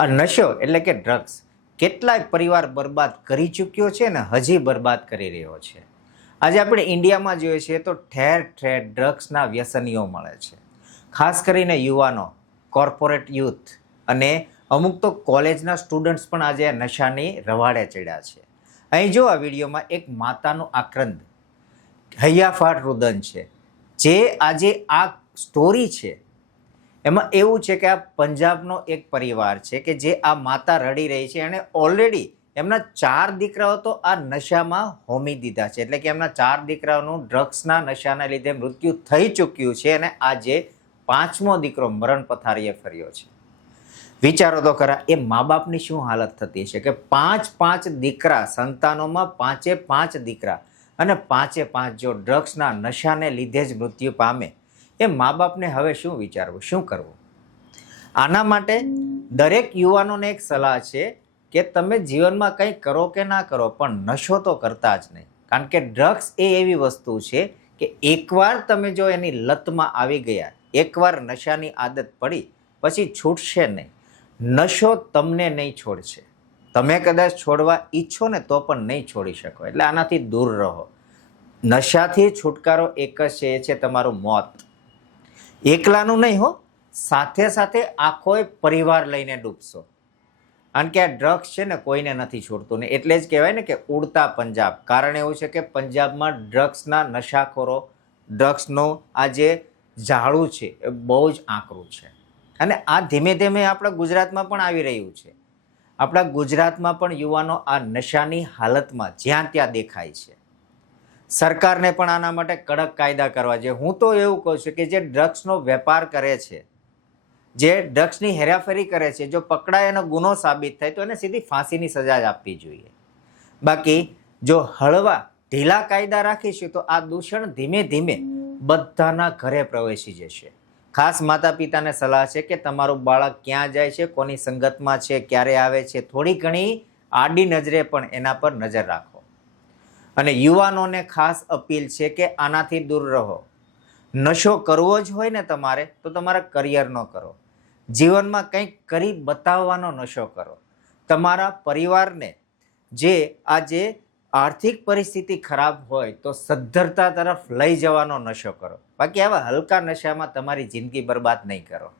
આ નશો એટલે કે ડ્રગ્સ કેટલાય પરિવાર બરબાદ કરી ચૂક્યો છે ને હજી બરબાદ કરી રહ્યો છે. આજે આપણે ઇન્ડિયામાં જોઈએ છીએ તો ઠેર ઠેર ડ્રગ્સના વ્યસનીઓ મળે છે. ખાસ કરીને યુવાનો, કોર્પોરેટ યુથ અને અમુક તો કોલેજના સ્ટુડન્ટ્સ પણ આજે નશાની રવાડે ચડ્યા છે. અહીં જો આ વિડીયોમાં એક માતાનું આક્રંદ, હૈયાફાટ રુદન છે. જે આજે આ સ્ટોરી છે એમાં એવું છે કે આ પંજાબનો એક પરિવાર છે કે જે આ માતા રડી રહી છે. એણે ઓલરેડી એમના 4 દીકરાઓ તો આ નશામાં હોમી દીધા છે, એટલે કે એમના 4 દીકરાઓનું ડ્રગ્સના નશાના લીધે મૃત્યુ થઈ ચૂક્યું છે અને આજે 5મો દીકરો મરણ પથારીએ ફર્યો છે. વિચારો તો ખરા, એ મા બાપની શું હાલત થતી છે કે 5 દીકરા, સંતાનોમાં 5 દીકરા અને 5 જો ડ્રગ્સના નશાને લીધે જ મૃત્યુ પામે, એ મા બાપને હવે શું વિચારવું, શું કરવું? આના માટે દરેક યુવાનોને એક સલાહ છે કે તમે જીવનમાં કંઈ કરો કે ના કરો પણ નશો તો કરતા જ નહીં. કારણ કે ડ્રગ્સ એ એવી વસ્તુ છે કે એકવાર તમે જો એની લતમાં આવી ગયા, એકવાર નશાની આદત પડી, પછી છૂટશે નહીં. નશો તમને નહીં છોડશે. તમે કદાચ છોડવા ઈચ્છો ને તો પણ નહીં છોડી શકો. એટલે આનાથી દૂર રહો. નશાથી છુટકારો એક જ છે, એ છે તમારું મોત. એકલાનું નહીં હો, સાથે સાથે આખો પરિવાર લઈને ડૂબશો. કારણ કે આ ડ્રગ્સ છે ને કોઈને નથી છોડતું ને એટલે જ કહેવાય ને કે ઉડતા પંજાબ. કારણ એવું છે કે પંજાબમાં ડ્રગ્સના નશાખોરો, ડ્રગ્સનું આ જે ઝાડું છે એ બહુ જ આકરું છે. અને આ ધીમે ધીમે આપણા ગુજરાતમાં પણ આવી રહ્યું છે. આપણા ગુજરાતમાં પણ યુવાનો આ નશાની હાલતમાં જ્યાં ત્યાં દેખાય છે. સરકારને પણ આના માટે કડક કાયદા કરવા જોઈએ. હું તો એવું કહું છું કે જે ડ્રગ્સનો વેપાર કરે છે, જે ડ્રગ્સની હેરાફેરી કરે છે, જો પકડાય એનો ગુનો સાબિત થાય તો એને સીધી ફાંસીની સજા જ આપવી જોઈએ. બાકી જો હળવા ઢીલા કાયદા રાખીશું તો આ દૂષણ ધીમે ધીમે બધાના ઘરે પ્રવેશી જશે. ખાસ માતા પિતાને સલાહ છે કે તમારું બાળક ક્યાં જાય છે, કોની સંગતમાં છે, ક્યારે આવે છે, થોડી ઘણી આડી નજરે પણ એના પર નજર રાખો. અને યુવાનોને ખાસ અપીલ છે કે આનાથી દૂર રહો. નશો કરવો જ હોય ને તમારે તો તમારા કરિયરનો કરો. જીવનમાં કંઈક કરી બતાવવાનો નશો કરો. તમારા પરિવારને જે આજે આર્થિક પરિસ્થિતિ ખરાબ હોય તો સદ્ધરતા તરફ લઈ જવાનો નશો કરો. બાકી આવા હલકા નશામાં તમારી જિંદગી બરબાદ નહીં કરો.